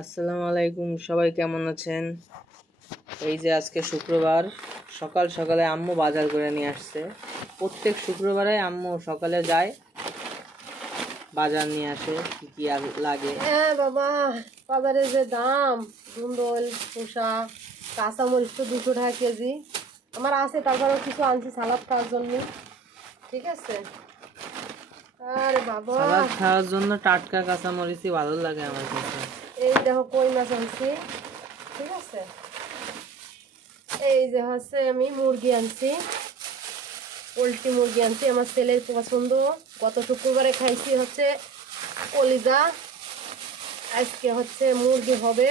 আসসালামু আলাইকুম, সবাই কেমন আছেন? এই যে আজকে শুক্রবার, সকাল সকালে আম্মু বাজার করে নিয়ে আসছে। প্রত্যেক শুক্রবারে আম্মু সকালে যায়, বাজার নিয়ে আসে কি কি আর লাগে। হ্যাঁ বাবা, বাজারে যে দাম, ধুন্দল, শসা, কাঁচামরিচ তো 200 টাকা কেজি। আমার আছে, তারপরেও কিছু আনছি সালাদ খাওয়ার জন্য। ঠিক আছে। আরে বাবা, সালাদ খাওয়ার জন্য টাটকা কাঁচামরিচই ভালো লাগে আমার কাছে। এই দেখো কই মাছ আনছি। ঠিক আছে। এই যে হচ্ছে আমি মুরগি আনছি, পোলট্রি মুরগি আনছি, আমার ছেলের পছন্দ। গত শুক্রবারে খাইছি হচ্ছে কলিজা, আজকে হচ্ছে মুরগি হবে।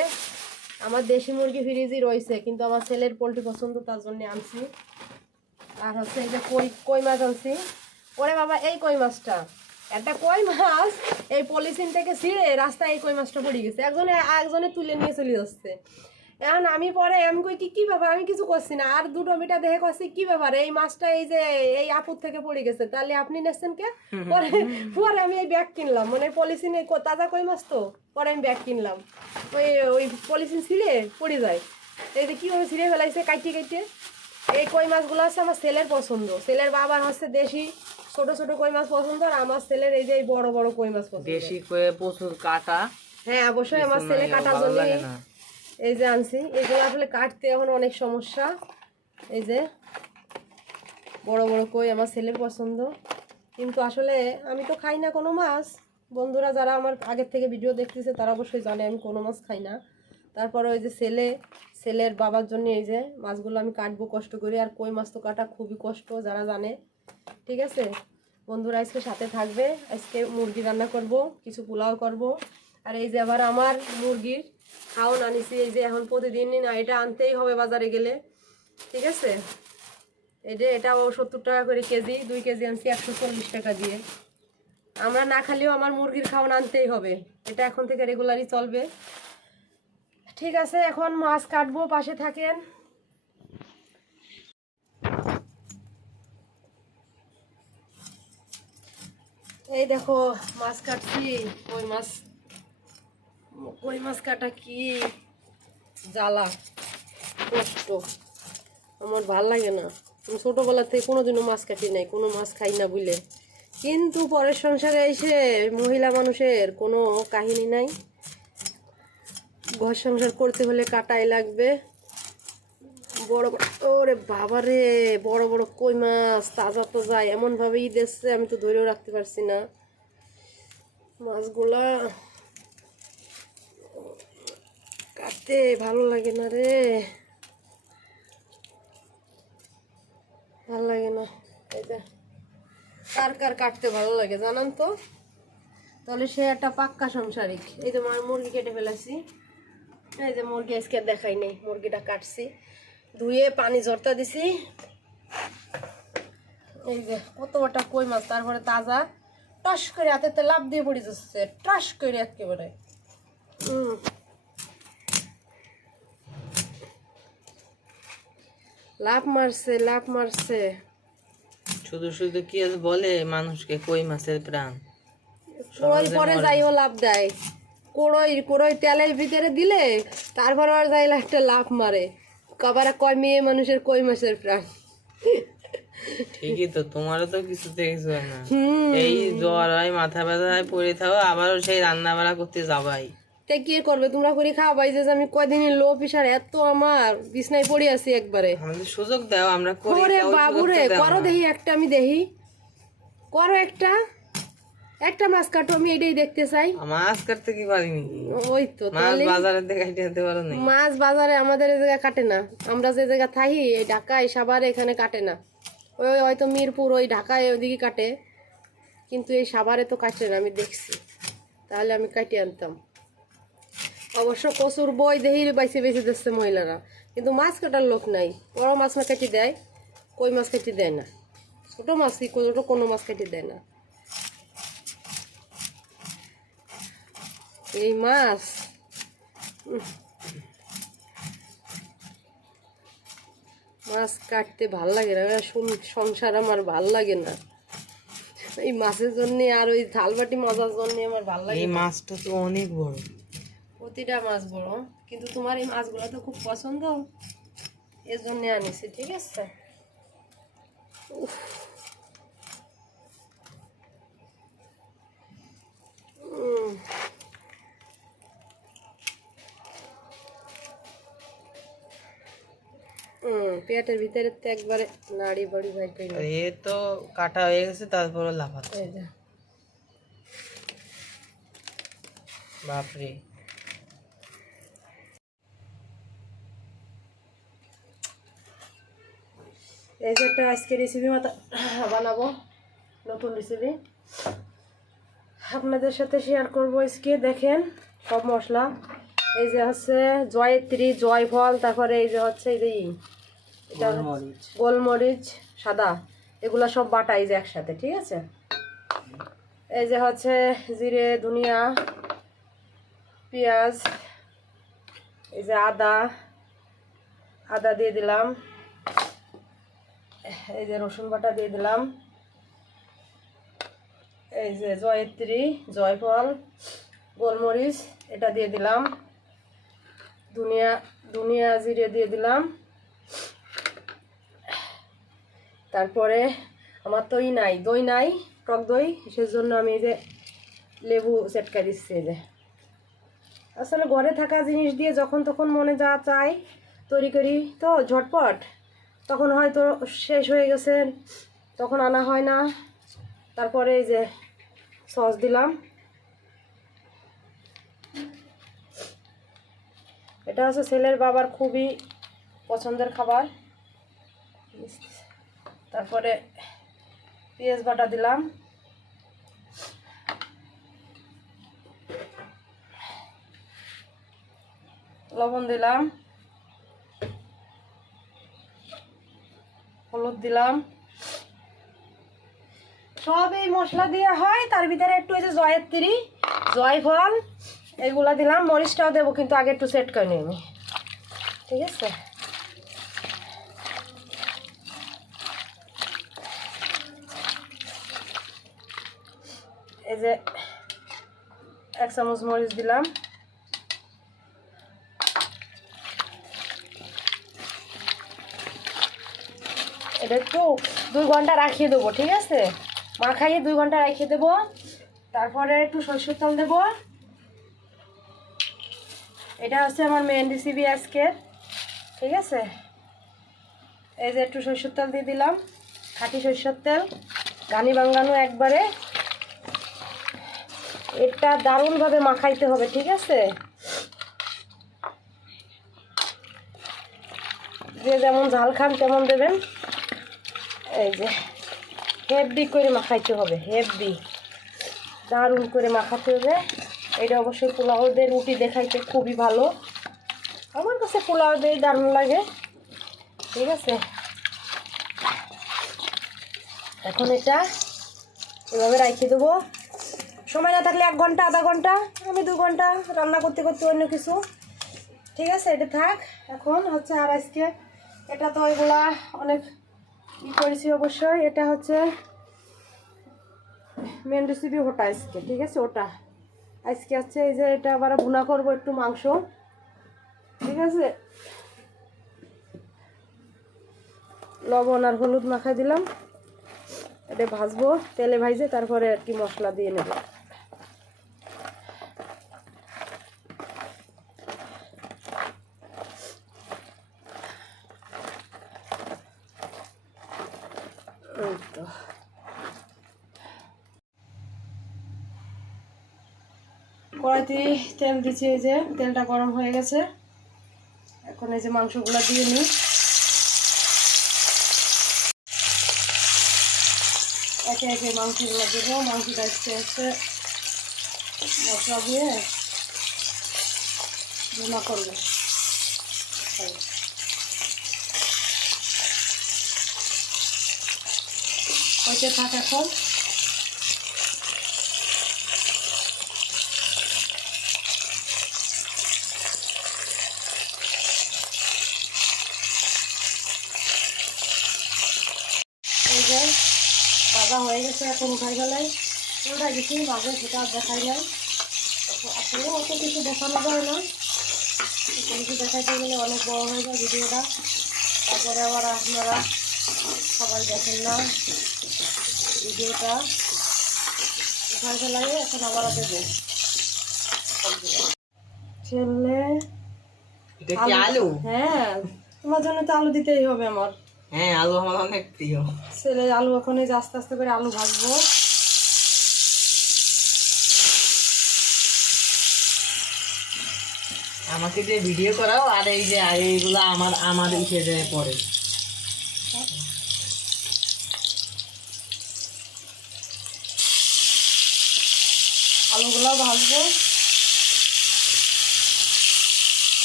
আমার দেশি মুরগি ফ্রিজই রয়েছে, কিন্তু আমার ছেলের পোলট্রি পছন্দ, তার জন্য আনছি। আর হচ্ছে এই যে কই মাছ আনছি। ওরে বাবা, এই কই মাছটা, একটা কই মাছ এই পলিথিন থেকে ছিঁড়ে রাস্তায় এই কই মাছটা পড়ে গেছে, একজনে তুলে নিয়ে চলে যাচ্ছে। এখন আমি পরে আমি কই কি ব্যাপার, আমি কিছু করছি না, আর দুটো মিটা দেখে করছি কি ব্যাপার, এই মাছটা এই যে এই আপুর থেকে পড়ে গেছে, তাহলে আপনি নেচ্ছেন কে? পরে পরে আমি এই ব্যাগ কিনলাম, মানে পলিথিনে তাজা কই মাছ তো, পরে আমি ব্যাগ কিনলাম। ওই ওই পলিথিন ছিঁড়ে পড়ে যায়, এই যে কীভাবে ছিঁড়ে ফেলাইছে কাইটে কাইটে। এই কই মাছগুলো হচ্ছে আমার ছেলের পছন্দ, ছেলের বাবার হচ্ছে দেশি ছোট ছোট কই মাছ পছন্দ, আর আমার ছেলের এই যে এই বড় বড় কই মাছ পছন্দ। দেশি কয়ে প্রচুর কাটা, হ্যাঁ অবশ্যই, আমার কিছু ছেলে নাই, কাটার ভালো জন্য লাগে না। এই যে আনছি। এগুলো আসলে কাটতে এখন অনেক সমস্যা। এই যে বড় বড় কই আমার ছেলের পছন্দ, কিন্তু আসলে আমি তো খাই না কোনো মাছ। বন্ধুরা যারা আমার আগের থেকে ভিডিও দেখতেছে তারা অবশ্যই জানে আমি কোনো মাছ খাই না। তারপরে ওই যে ছেলের বাবার জন্য এই যে মাছগুলো আমি কাটবো কষ্ট করে, আর কই মাছ তো কাটা খুবই কষ্ট, যারা জানে। ঠিক আছে বন্ধুরা, আজকে সাথে থাকবে। আজকে মুরগি রান্না করব, কিছু পোলাও করব। আর এই যে আবার আমার মুরগির খাওয়ান আনিছি, এই যে এখন প্রতিদিন না এটা আনতেই হবে বাজারে গেলে। ঠিক আছে, এটাও 70 টাকা করে কেজি, 2 কেজি আনছি 140 টাকা দিয়ে। আমরা না খালেও আমার মুরগির খাওয়ান আনতেই হবে, এটা এখন থেকে রেগুলারই চলবে। ঠিক আছে, এখন মাছ কাটবো, পাশে থাকেন। এই দেখো মাছ কাটছি, কই মাছ কাটা কি জ্বালা, কষ্ট, আমার ভাল লাগে না। আমি ছোটোবেলা থেকে কোনোদিনও মাছ কাটি নাই, কোনো মাছ খাই না বুঝলে। কিন্তু পরের সংসারে এসে মহিলা মানুষের কোনো কাহিনী নাই, ঘর সংসার করতে হলে কাটাই লাগবে। বড় বড়, ওরে বাবা রে, বড় বড় কই মাছ, তাজা তো যায় এমনভাবে ঈদ এসছে, আমি তো ধরেও রাখতে পারছি না মাছগুলা। কাটতে ভালো লাগে না রে, ভালো লাগে না। এই যে কার কার কাটতে ভালো লাগে জানান তো, তাহলে সে একটা পাক্কা সংসারিক। এই যে মুরগি কেটে ফেলেছি, এই যে মুরগি আজকে দেখাই নেই, মুরগিটা কাটছি, ধুয়ে পানি ঝরতা দিছি। এই যে কত বড় কই মাছ, তারপরে তাজা, টস করে হাতে লাভ দিয়ে পড়ে যাচ্ছে, টস করে একেবারে। লাভ মারছে, লাভ মারছে। শুধু শুধু কি আর বলে মানুষকে কই মাছের প্রাণ। কোড়ই পরে যাইও লাভ দেয়, কোড়ই তেলের ভিতরে দিলে তারপরে আর যাইলে একটা লাভ মারে, কবারে কয় মেয়ে মানুষের কই মাছের প্রাণ। ঠিকই তো, তোমারও তো কিছুতে কিছু হয় না। এই জ্বর হয়, মাথা ব্যথা হয়, পড়ে থাকো, আবারও সেই রান্না বাড়া করতে যাবাই। তে কি করবে তোমরা করে খাওয়াই, যে আমি কয়দিনই লো প্রেশার, এত আমার বিছনায় পড়ে আছি একবারে। আমাদের সুযোগ দাও, আমরা করি। ওরে তাও বাবু সুযোগ রে, তো দাও করো না। দেখি একটা, আমি দেখি করো একটা মাছ কাটো, আমি এটাই দেখতে চাই। মাছ কাটতে কি পারিনি? ওই তো মাছ তাহলে বাজারে দেখাইতে যেতে পারো না? মাছ বাজারে আমাদের এই জায়গায় কাটে না, আমরা যে জায়গা থাকি এই ঢাকায় সাভারে এখানে কাটে না। ওই হয়তো মিরপুর ওই ঢাকায় ওইদিকে কাটে, কিন্তু এই সাভারে তো কাটে না, আমি দেখছি, তাহলে আমি কাটিয়ে আনতাম। অবশ্য কচুর বই দেহি বাইসে বেছে দিচ্ছে মহিলারা, কিন্তু মাছ কাটার লোক নাই। বড় মাছ না কাটি দেয়, কই মাছ কাটি দেয় না, ছোটো মাছ ছোটো কোনো মাছ কাটি দেয় না। এই মাছ মাছ কাটতে ভাল লাগে না, সংসার আমার ভাল লাগে না এই মাছের জন্য, আর ওই থালবাটি মাজার জন্য আমার ভাল লাগে। এই মাছটা তো অনেক বড়, প্রতিটা মাছ বড়, কিন্তু তোমার এই মাছগুলো তো খুব পছন্দ, এর জন্য আনিছি। ঠিক আছে, উফ। পেটের ভিতরে তো একবারে নাড়ি বড়ি ভাই কইলো। এ তো কাটা হয়ে গেছে, তারপরে লাফাচ্ছে। এই যে বাপরে, এই যে একটা আজকে রেসিপি বানাবো, নতুন রেসিপি আপনাদের সাথে শেয়ার করবো আজকে। দেখেন সব মশলা, এই যে হচ্ছে জয়ত্রী, জয়ফল, তারপরে এই যে হচ্ছে এই যে এটা গোলমরিচ। গোলমরিচ সাদা, এগুলা সব বাটা এই যে একসাথে। ঠিক আছে, এই যে হচ্ছে জিরে, ধনিয়া, পেঁয়াজ, এই যে আদা দিয়ে দিলাম, এই যে রসুন বাটা দিয়ে দিলাম, এই যে জয়ত্রী, জয়ফল, গোলমরিচ এটা দিয়ে দিলাম, ধনিয়া জিরে দিয়ে দিলাম। তারপরে আমার তো দই নাই, টক দই, সেজন্য আমি এই যে লেবু চেটকা দিচ্ছি। এই যে আসলে ঘরে থাকা জিনিস দিয়ে যখন তখন মনে যা চাই তৈরি করি তো ঝটপট, তখন হয়তো শেষ হয়ে গেছে, তখন আনা হয় না। তারপরে এই যে সস দিলাম, এটা হচ্ছে ছেলের বাবার খুবই পছন্দের খাবার। তারপরে পেঁয়াজ বাটা দিলাম, লবণ দিলাম, হলুদ দিলাম, সব এই মশলা দিয়ে হয়। তার ভিতরে একটু এই যে জয়ত্রী, জয়ফল এগুলা দিলাম, মরিচটাও দেবো, কিন্তু আগে একটু সেট করে নিই আমি। ঠিক আছে, এই যে 1 চামচ মরিচ দিলাম, এটা একটু 2 ঘন্টা রাখিয়ে দেবো। ঠিক আছে, মাখাইয়ে 2 ঘন্টা রাখিয়ে দেবো। তারপরে একটু সরষের তেল দেবো। এটা হচ্ছে আমার মেন রেসিপি আজকের। ঠিক আছে, এই যে একটু সরষের তেল দিয়ে দিলাম, খাঁটি সরষের তেল, ঘানি ভাঙানো একবারে। এটা দারুণভাবে মাখাইতে হবে। ঠিক আছে, যে যেমন ঝাল খান তেমন দেবেন। এই যে হেভি করে মাখাইতে হবে, হেভি দারুণ করে মাখাতে হবে। এটা অবশ্যই পোলাও দিয়ে রুটি দেখাইতে খুবই ভালো, আমার কাছে পোলাও দিয়ে দারুণ লাগে। ঠিক আছে, এখন এটা এভাবে রাখিয়ে দেবো। সময় না থাকলে 1 ঘন্টা, আধা ঘন্টা, আমি 2 ঘন্টা রান্না করতে করতে অন্য কিছু। ঠিক আছে, এটা থাক। এখন হচ্ছে আর আজকে এটা তো এগুলা অনেক করেছি অবশ্যই। এটা হচ্ছে মেন রেসিপি ওটা আজকে। ঠিক আছে, ওটা আজকে হচ্ছে এই যে এটা আবার ভুনা করবো একটু মাংস। ঠিক আছে, লবণ আর হলুদ মাখাই দিলাম, এটা ভাজবো তেলে ভাজে, তারপরে আর কি মশলা দিয়ে নেব। এই তো কড়াইতে তেল দিচ্ছি, এই যে তেলটা গরম হয়ে গেছে। এখন এই যে মাংসগুলো দিয়ে নিই, একে একে মাংসগুলো দেবো। মাংসটা আস্তে আস্তে মশলা দিয়ে ভুনা করবো। হইতে থাক এখন। এই যে ভাজা হয়ে গেছে, এখন উঠাই ফেলাই। উঠাই দিচ্ছি মাঝে, সেটা আর দেখাই নাই। অত কিছু দেখানো যায় না, কিছু দেখাইতে গেলে অনেক বড় হয়ে যায় ভিডিওটা, তারপরে আবার আপনারা সবাই দেখেন না ভিডিওটা। উঠায় ফেলাই এখন আবার দেবো ছেলে। এটা কি আলু? হ্যাঁ, তোমার জন্য তো আলু দিতেই হবে আমার। হ্যাঁ, আলু আমার অনেক প্রিয়। ছেলে আলু এখন এই যে আস্তে আস্তে করে আলু ভাজবো। আমাকে যে ভিডিও করাও আর এই যে এইগুলো আমার আমার ইসে যায় পরে। আলুগুলো ভাজবো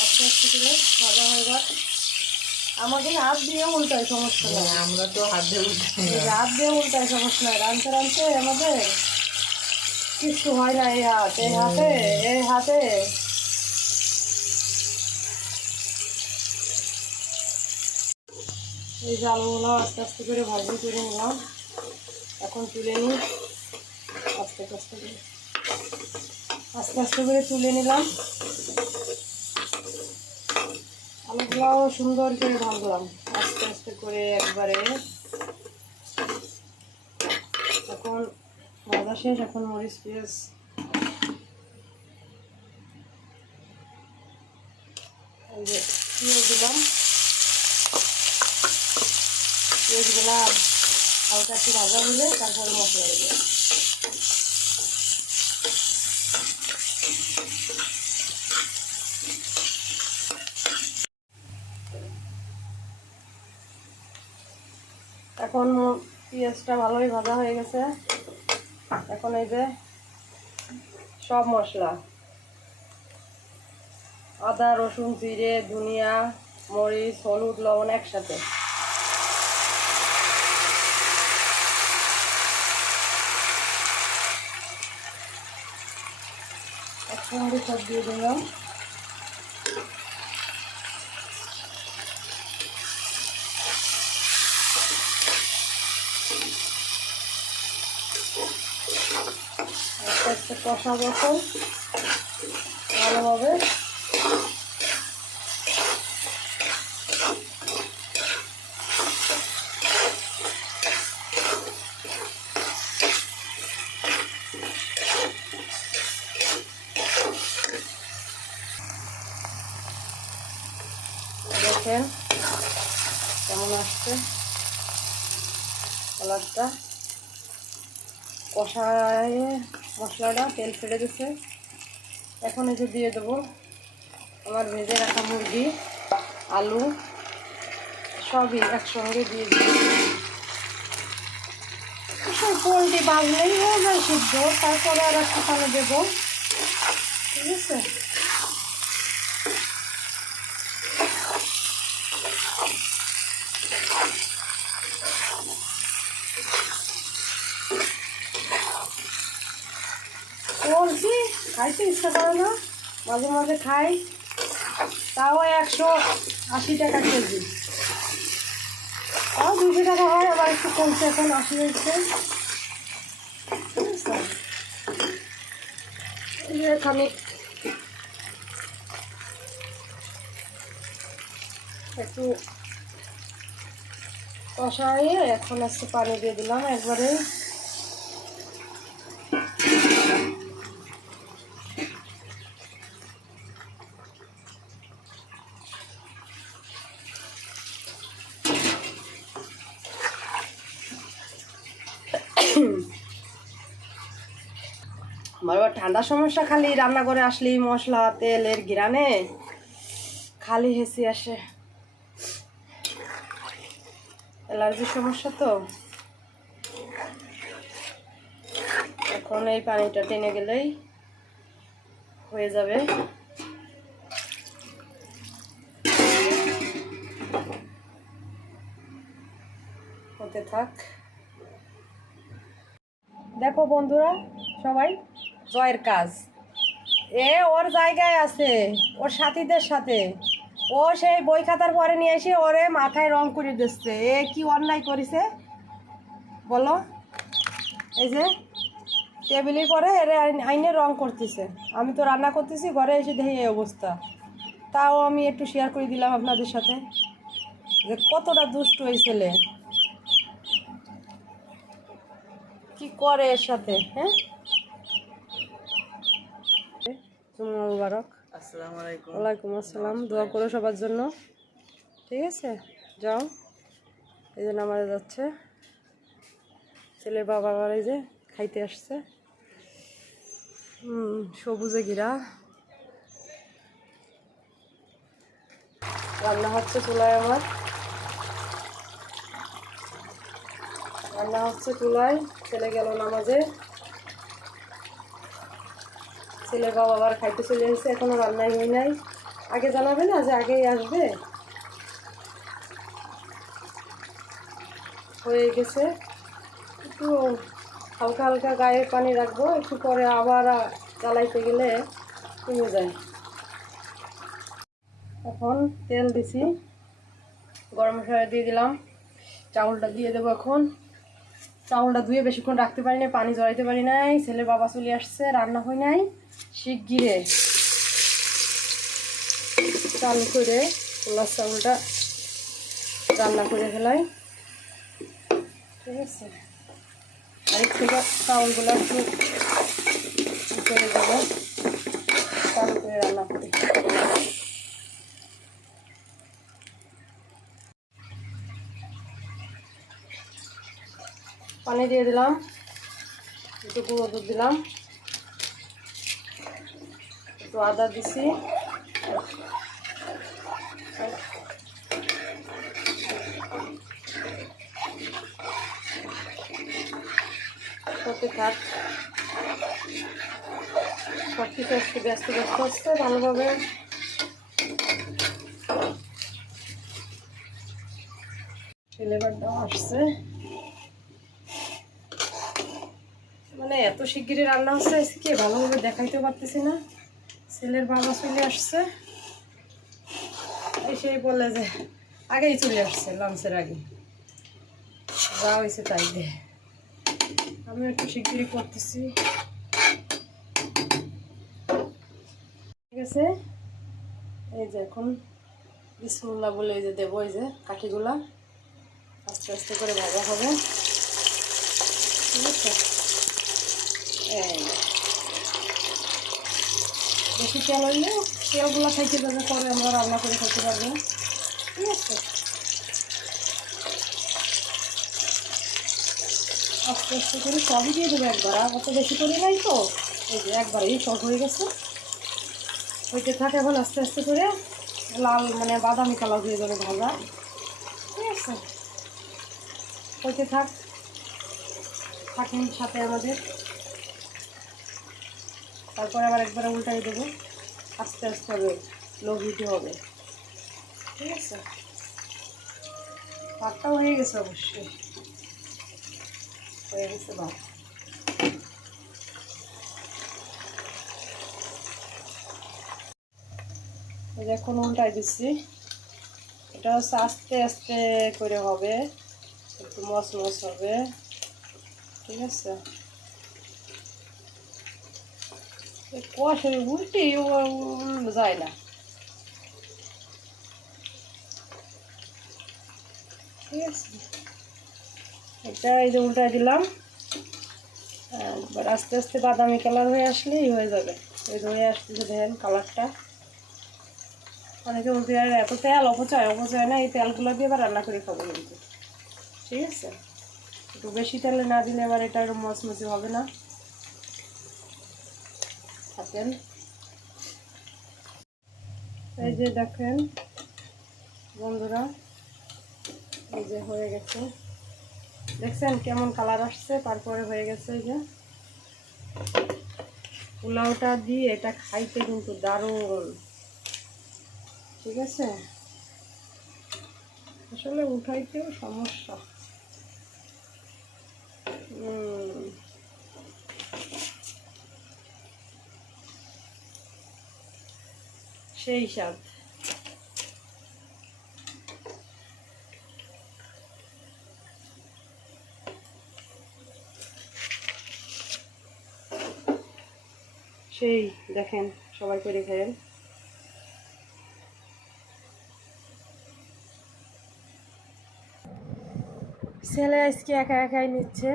আস্তে আস্তে করে ভাজা হয়ে যাক। আমাকে হাত দিয়ে উল্টায় সমস্যা নেই, আমরা তো হাত দিয়ে উঠাই এই যে হাত দিয়ে উল্টায় সমস্যা নেই। রাঁধতে রাঁধতে আমাদের কিছু হয় না। এই হাতে এই হাতে এই যে আলুগুলো আস্তে আস্তে করে ভাজি করে নিলাম। এখন তুলে নিই আস্তে আস্তে করে, আস্তে আস্তে করে তুলে নিলাম। আলুগুলাও সুন্দর করে ভাজলাম আস্তে আস্তে করে একবারে। এখন ভাজা শেষ, এখন মরিচ পেঁয়াজ এই যে পেঁয়াজ দিলাম। পেঁয়াজগুলা হালকা একটু ভাজা হলে তারপরে মশলা দেবো। এখন পেঁয়াজটা ভালোই ভাজা হয়ে গেছে। এখন এই যে সব মশলা আদা রসুন জিরে ধনিয়া মরিচ হলুদ লবণ একসাথে একসঙ্গে সব দিয়ে দিলাম। আস্তে আস্তে কষাবো এখন ভালোভাবে। দেখেন কেমন আসছে কালারটা। কষায় মশলাটা তেল ছেড়ে দিচ্ছে। এখন এই যে দিয়ে দেবো আমার ভেজে রাখা মুরগি আলু সবই একসঙ্গে দিয়ে দিই। পোলট্রি বাজলেই হয়ে যায় সিদ্ধ, তারপরে আর একটু পানি দেবো। ঠিক আছে, বলছি খাইতে ইচ্ছা করে না, মাঝে মাঝে খাই, তাও 180 টাকা কেজি, তাও 200 টাকা হয়। আবার একটু কমছে, এখন 80 হয়েছে। এখানে একটু কষাইয়ে এখন একটু পানি দিয়ে দিলাম একবারে। আমার আবার ঠান্ডার সমস্যা, খালি রান্না করে আসলেই মশলা তেলের ঘিরানে খালি হেসি আসে, অ্যালার্জির সমস্যা তো। এখন এই পানিটা টেনে গেলেই হয়ে যাবে। হতে থাক। দেখো বন্ধুরা সবাই, জয়ের কাজ ওর জায়গায় আছে, ওর সাথীদের সাথে। ও সেই বই খাতার পরে নিয়ে এসে ওরে মাথায় রং করে দিচ্ছে। কি অন্যায় করেছে বলো। এই যে টেবিলের পরে এর আইনে রং করতেছে। আমি তো রান্না করতেছি, ঘরে এসে দেখি এই অবস্থা। তাও আমি একটু শেয়ার করে দিলাম আপনাদের সাথে যে কতটা দুষ্ট এই ছেলে, কি করে এর সাথে। হ্যাঁ, জুম্মা মুবারক। আসসালামু আলাইকুম। ওয়ালাইকুম আসসালাম। দোয়া করো সবার জন্য, ঠিক আছে? যাও, এই যে নামাজে যাচ্ছে ছেলের বাবা, আবার এই যে খাইতে আসছে। সবুজে ঘিরা রান্না হচ্ছে চুলায়, আমার রান্না হচ্ছে চুলায়। ছেলে গেল নামাজে, ছেলের বাবা আবার খাইতে চলে এসেছে, এখনো রান্নাই হয় নাই। আগে জানাবে না যে আগেই আসবে? হয়ে গেছে, একটু হালকা হালকা গায়ে পানি রাখবো, একটু পরে আবার জ্বালাইতে গেলে কমে যায়। এখন তেল দিছি, গরম মশলা দিয়ে দিলাম, চাউলটা দিয়ে দেবো এখন। চাউলটা ধুয়ে বেশিক্ষণ রাখতে পারি না, পানি জড়াইতে পারি নাই, ছেলের বাবা চলে আসছে, রান্না হয় নাই। শিগগিরে চালু করে পোলার চাউলটা রান্না করে ফেলাই, ঠিক আছে? আরেক থেকে চাউলগুলো একটু করে দেবো, চালু করে রান্না করি। পানি দিয়ে দিলাম, একটু গুঁড়ো দুধ দিলাম, একটু আদা দিছি, করতে থাক। সব কিছু একটু ব্যস্ত ব্যস্ত হচ্ছে ভালোভাবে। ফ্লেভারটাও আসছে, মানে এত শিগগিরই রান্না হচ্ছে আজকে, ভালোভাবে দেখাইতে পারতেছি না। ছেলের বাবা চলে আসছে, এসেই বলে যে আগেই চলে আসছে, লাঞ্চের আগে যা হয়েছে তাই দে। আমি একটু শিগগিরই করতেছি, ঠিক আছে? এই যে এখন বিসমিল্লাহ বলে এই যে দেবো, এই যে কাঠিগুলা আস্তে আস্তে করে ভাজা হবে, ঠিক আছে? এই বেশি তেল হইলে তেলগুলো খাইতে যাবে, পরে আমরা রান্না করে খেতে পারবো, ঠিক আছে? আস্তে আস্তে করে সবই দিয়ে দেবো একবার, আর অত বেশি করে নাই তো, এই যে একবারেই সব হয়ে গেছে। হইতে থাকে, এখন আস্তে আস্তে করে লাল মানে বাদামি কালার হয়ে যাবে ভাজা, ঠিক আছে? হইতে থাকেন সাথে আমাদের। তারপরে আবার একবারে উল্টাই দেবো, আস্তে আস্তে হবে, লো হিটে হবে, ঠিক আছে? ভাতটাও হয়ে গেছে, অবশ্যই হয়ে গেছে ভাত। এখন উল্টাই দিচ্ছি, এটা হচ্ছে আস্তে আস্তে করে হবে, একটু মচমচ হবে, ঠিক আছে? কষে উল্টে যায় না, ঠিক আছে? এটা এই যে উল্টাই দিলাম, এবার আস্তে আস্তে বাদামি কালার হয়ে আসলেই হয়ে যাবে। এই হয়ে আসতেছে, দেখেন কালারটা। অনেকে বলতে পারে এত তেল অপচয় না, এই তেলগুলো দিয়ে আবার রান্না করে খাবো কিন্তু, ঠিক আছে? একটু বেশি তেলে না দিলে এবার এটা মচমচে হবে না। থাকেন, এই যে দেখেন বন্ধুরা, এই যে হয়ে গেছে, দেখছেন কেমন কালার আসছে? তারপরে হয়ে গেছে, এই যে পোলাওটা দিয়ে এটা খাইতে কিন্তু দারুণ, ঠিক আছে? আসলে উঠাইতেও সমস্যা, সেই স্বাদ। সেই দেখেন সবাই করে খায়েন। ছেলে আজকে একা একাই নিচ্ছে।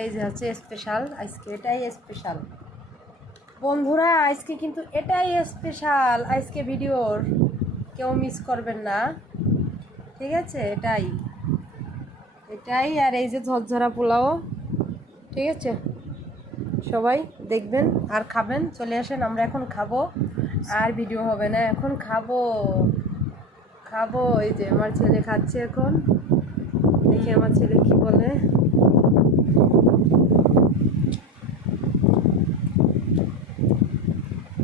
এই যে হচ্ছে স্পেশাল, আজকে এটাই স্পেশাল বন্ধুরা, আজকে কিন্তু এটাই স্পেশাল, আজকে ভিডিওর কেউ মিস করবেন না, ঠিক আছে? এটাই আর এই যে ঝরঝরা পোলাও, ঠিক আছে? সবাই দেখবেন আর খাবেন, চলে আসেন, আমরা এখন খাবো, আর ভিডিও হবে না, এখন খাবো। এই যে আমার ছেলে খাচ্ছে এখন, দেখি আমার ছেলে কি বলে।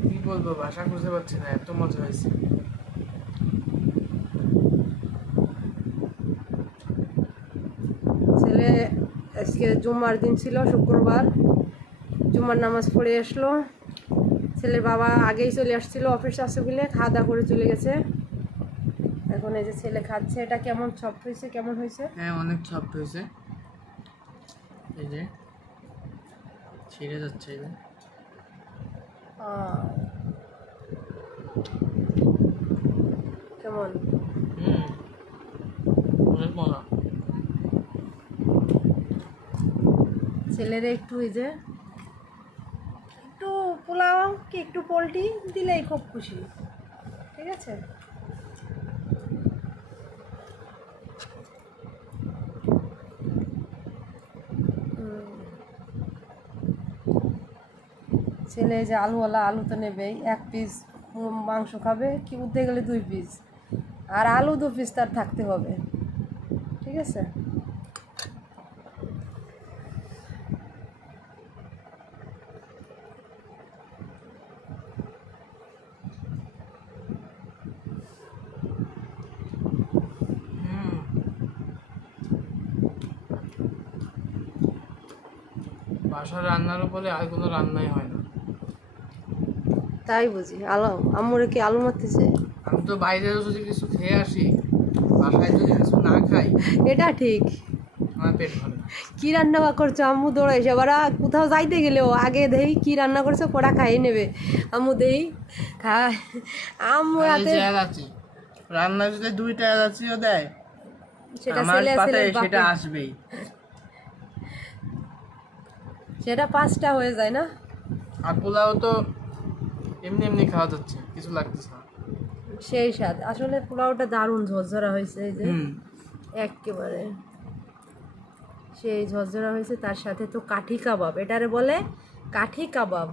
কি বলবো, ভাষা খুঁজে পাচ্ছি না, এত মজা হয়েছে। ছেলে আজকে জুম্মার দিন ছিল, শুক্রবার, জুম্মার নামাজ পড়ে আসলো। ছেলের বাবা আগেই চলে আসছিল, অফিস আছে বলে খাওয়া দাওয়া করে চলে গেছে। এখন এই যে ছেলে খাচ্ছে। এটা কেমন সফট হয়েছে, কেমন হয়েছে? হ্যাঁ, অনেক সফট হয়েছে। এই যে ছিঁড়ে যাচ্ছে, এই যে কেমন? অনেক মজা। ছেলের একটু এই যে একটু পোলাও কি একটু পোলট্রি দিলেই খুব খুশি, ঠিক আছে? ছেলে যে আলুওয়ালা, আলু তো নেবেই, 1 পিস মাংস খাবে, কি উঠতে গেলে 2 পিস, আর আলু 2 পিস তার থাকতে হবে, ঠিক আছে? বাসার রান্নার উপরে আর কোনো রান্নাই হয় না। তাই বুঝি? আলু আম্মুরে কি আলু মারতেছে? আমি তো বাইরে যদি কিছু খেয়ে আসি, বাসায় যদি কিছু না খাই, এটা ঠিক। আমার পেট ভরে না। কি রান্না করছো আম্মু? দৌড়াইছে এবার, কোথাও যাইতে গেলেও আগে দেই কি রান্না করছো, কোটা খাইয়ে নেবে। আম্মু দেই খায়, আম্মু হাতে রান্না যদি 2টা এলাচিও দেয়, সেটা আমার ছেলে পাতে ছেলে সেটা আসবেই। সেটা 5টা হয়ে যায় না? আর পোলাও তো এমনি এমনি খাওয়া যাচ্ছে, কিছু লাগতেছে না। সেই স্বাদ। আসলে পোলাওটা দারুণ ঝরঝরা হয়েছে, এই যে একেবারে সেই ঝরঝরা হয়েছে। তার সাথে তো কাঠি কাবাব, এটারে বলে কাঠি কাবাব।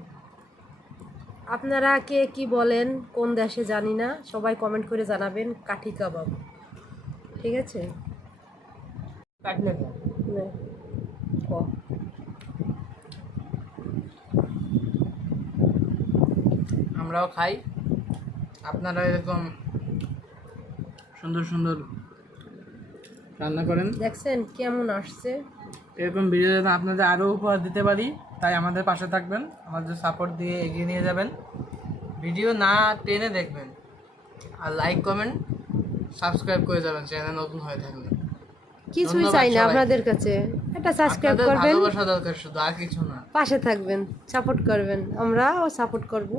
আপনারা কে কি বলেন, কোন দেশে জানি না, সবাই কমেন্ট করে জানাবেন। কাঠি কাবাব, ঠিক আছে? কাটলে নে, ক। আমরাও খাই, আপনারা এরকম সুন্দর সুন্দর রান্না করেন। দেখছেন কেমন আসছে? এরকম ভিডিও যেন আপনাদের আরও উপহার দিতে পারি, তাই আমাদের পাশে থাকবেন, আমাদের সাপোর্ট দিয়ে এগিয়ে নিয়ে যাবেন। ভিডিও না টেনে দেখবেন, আর লাইক কমেন্ট সাবস্ক্রাইব করে যাবেন চ্যানেল নতুন হয়ে থাকলে। কিছুই চাই না আপনাদের কাছে, এটা সাবস্ক্রাইব করবেন, ভালোবাসা দরকার শুধু, আর কিছু না। পাশে থাকবেন, সাপোর্ট করবেন, আমরাও সাপোর্ট করব।